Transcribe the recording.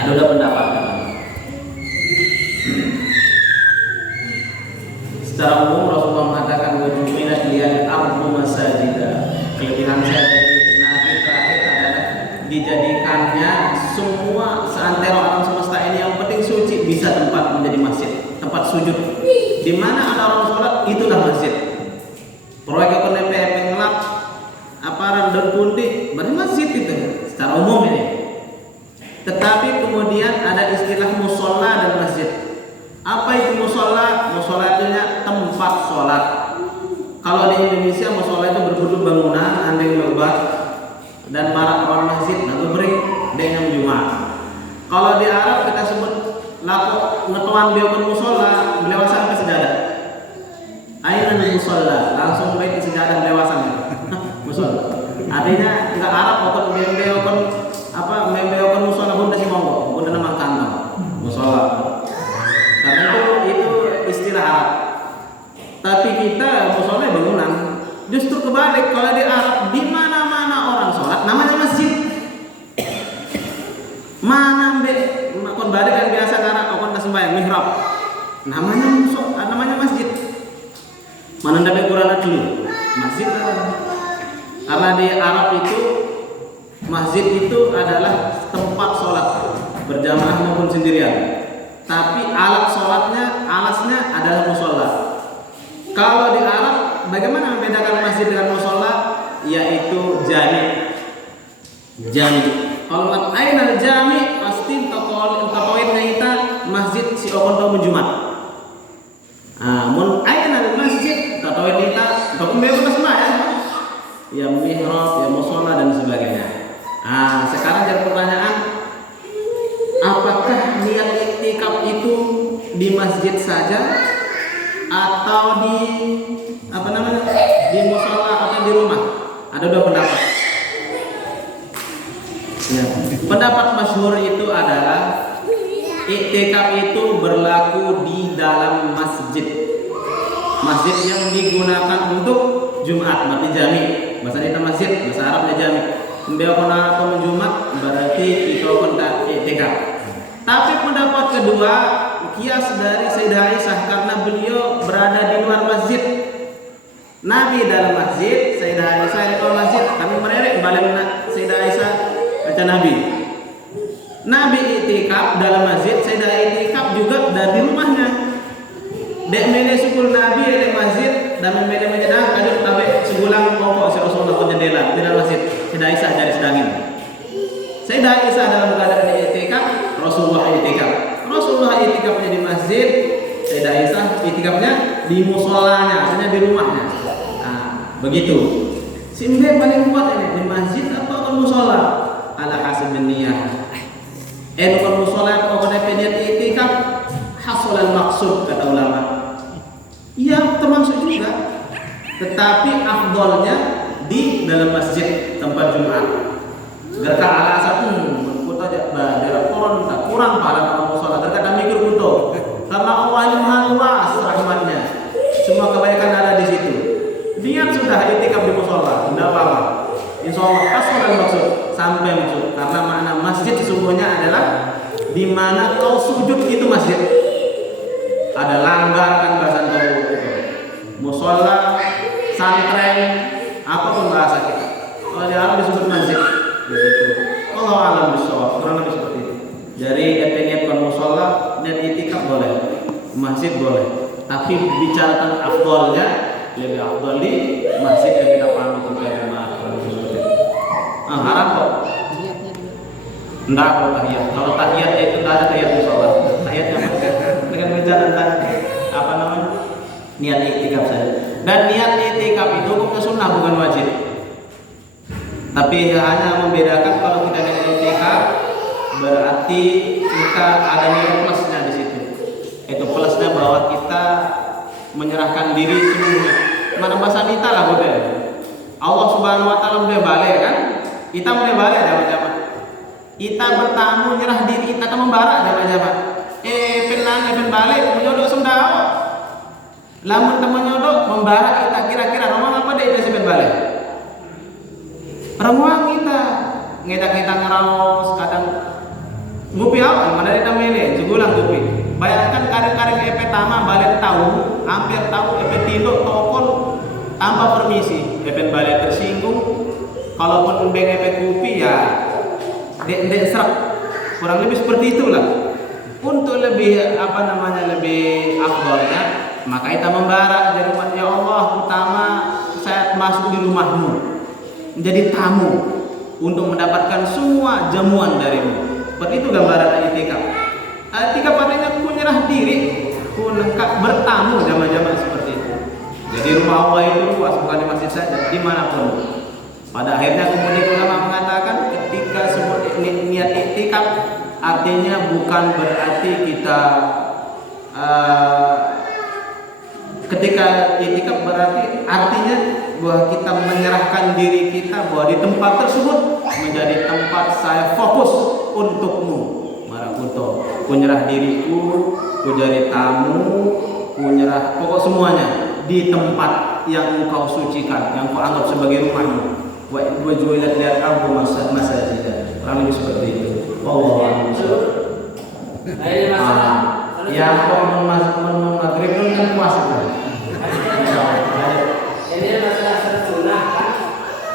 Ada udah pendapat kan? Secara umum Rasulullah mengatakan wajumilat liyal ardu masajida. Kelebihan saya dari Nabi terakhir adalah dijadikannya semua seantero alam semesta ini yang penting suci bisa tempat menjadi masjid, tempat sujud. Di mana ada orang sholat itulah masjid. Proyek ekonomi pengelap aparat dan pundi berarti masjid itu secara umum ini. Tetapi kemudian ada istilah musola dan masjid. Apa itu musola? Musola itu tempat sholat. Kalau di Indonesia musola itu berbentuk bangunan, andeng lebat dan para orang masjid lalu beri dengan Jumat. Kalau di Arab kita sebut laku ngetuan biokon musola belewasan ke sejadah. Aina musola langsung baik ke sejadah belewasan musola. Artinya enggak Arab atau biokon apa membeokon musola pun dari monggo, pun nama kantong musola. Karena itu istilah Arab. Tapi kita musola bangunan. Justru kebalik, kalau di Arab di mana-mana orang sholat namanya masjid. Mana kon balik kan biasa karena kon sembahyang mihrab. Namanya masjid. Mana ndak Quran dulu? Masjid. Karena di Arab itu masjid itu adalah tempat sholat berjamaah maupun sendirian. Tapi alat sholatnya, alasnya adalah musola. Kalau di Arab, bagaimana membedakan masjid dengan musola? Yaitu jami. Jami. Kalau ainal jami pasti takoin naita masjid si okon tau menjumat. Mun ainal masjid takoin naita takoin bebas sembahyang. Ya mihrab, ya musola dan sebagainya. Sekarang jadi pertanyaan, apakah niat iktikaf itu di masjid saja atau di di musola atau di rumah? Ada dua pendapat. Ya. Pendapat masyhur itu adalah iktikaf itu berlaku di dalam masjid. Masjid yang digunakan untuk Jumat, berarti jami. Bahasa kita masjid, bahasa Arabnya jami. Beliau atau Jumat berarti itu kontak iktikaf. Tapi pendapat kedua kias dari Sayyidah Aisyah karena beliau berada di luar masjid. Nabi dalam masjid, Sayyidah Aisyah di luar masjid. Kami mererek balik Sayyidah Aisyah baca Nabi. Nabi iktikaf dalam masjid, Sayyidah iktikaf juga dari rumahnya. Dek mele sukul Nabi di masjid dan mele menjedang kadang tabe sebulan pokok si Rasulullah jendela di dalam masjid. Sayyidah Aisyah dari sedangin. Sayyidah Aisyah dalam keadaan iktikaf, Rasulullah iktikaf. Rasulullah itikafnya di masjid, Sayyidah Aisyah itikafnya di musolanya, artinya di rumahnya. Begitu. Simbe paling kuat ini di masjid atau di musola? Ala hasab niyyah. Bukan musola atau pada niat itikaf hasulal maksud kata ulama. Iya termasuk juga. Tetapi afdolnya di dalam masjid tempat Jumat. Gerka alasan kita daerah kurang pada kalau musola terkadang mikir butuh karena Allah ini maha luas rahmatnya, semua kebaikan ada di situ. Niat sudah itikaf di musola, tidak apa-apa. Insya Allah asal dan maksud sampai maksud karena makna masjid sesungguhnya adalah di mana kau sujud itu masjid. Ada langgar kan bahasa tahu itu. Musola, santren, apapun bahasa kita. Kalau di Arab disebut masjid. Begitu. Allah alam bisawab, kurang lebih seperti itu. Jadi niat musola dan itikaf boleh, masjid boleh. Tapi bicara tentang afdolnya, lebih afdol di masjid yang kita pahami tentang jemaah. Haram kok. Enggak kalau tahiyat. Kalau tahiyat itu tidak ada tahiyat musola. Tahiyatnya dengan bicara tentang apa namanya niat itikaf saja. Dan niat itikaf itu hukumnya sunnah bukan wajib. Tapi hanya membedakan kalau kita dengan itikaf berarti kita ada nilai plusnya di situ. Itu plusnya bahwa kita menyerahkan diri seluruhnya. Mana bahasa kita lah boleh. Allah Subhanahu Wa Taala boleh balik kan? Kita boleh balik zaman-zaman. Kita bertamu nyerah diri kita kan membarak zaman-zaman. Pen balik menyodok sendau. Lamun teman nyodok membarak kita kira-kira rumah apa dia sepen balik. Ramuan kita ngeta-ngeta ngeraos kadang Ngupi apa? Mana kita milih? Segulang ngupi. Bayangkan kareng-kareng EP tama balik tahu, hampir tahu EP tinduk tokon tanpa permisi. EP balik tersinggung. Kalaupun beng EP kupi ya dek serak. Kurang lebih seperti itulah. Untuk lebih lebih afdolnya, maka kita membara dari rumah ya Allah, utama saya masuk di rumahmu menjadi tamu untuk mendapatkan semua jamuan darimu. Seperti itu gambaran itikaf. Itikaf artinya ku nyerah diri, ku lengkap bertamu zaman-zaman seperti itu. Jadi rumah Allah itu luas, bukan di masjid saja, dimanapun. Pada akhirnya kemudian ulama mengatakan ketika sebut niat itikaf artinya bukan berarti kita ketika itikaf berarti artinya bahwa kita menyerahkan diri kita bahwa di tempat tersebut menjadi tempat saya fokus untukmu Marakuto, ku nyerah diriku, ku jadi tamu, ku nyerah pokok semuanya di tempat yang engkau sucikan, yang kau anggap sebagai rumahmu. Wa ju'ilat lihat aku masa tidak kurang lebih seperti itu. Wallahu a'lam. Yang kau maghrib kan puasa kan?